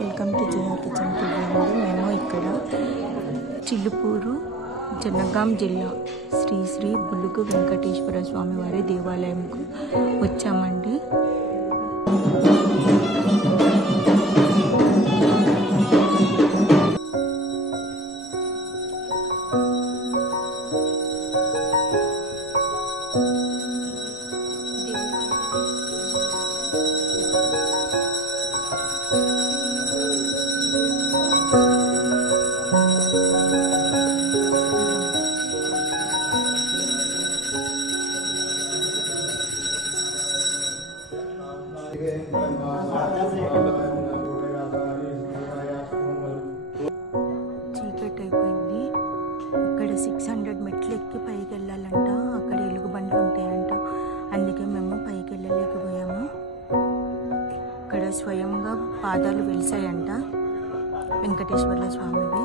Welcome to Jaya kitchen TV అండి. మేము ఇక్కడ చిలుపూరు జనగాం జిల్లా శ్రీ శ్రీ బులుగు వెంకటేశ్వర స్వామి వారి దేవాలయంకు వచ్చామండి. చీకటి అయిపోయింది. అక్కడ 600 మెట్లు ఎక్కి పైకి వెళ్ళాలంట. అక్కడ ఎలుగు బండ్లు ఉంటాయంట. అందుకే మేము పైకి వెళ్ళలేకపోయాము. ఇక్కడ స్వయంగా పాదాలు వెలిసాయంట వెంకటేశ్వర స్వామివి.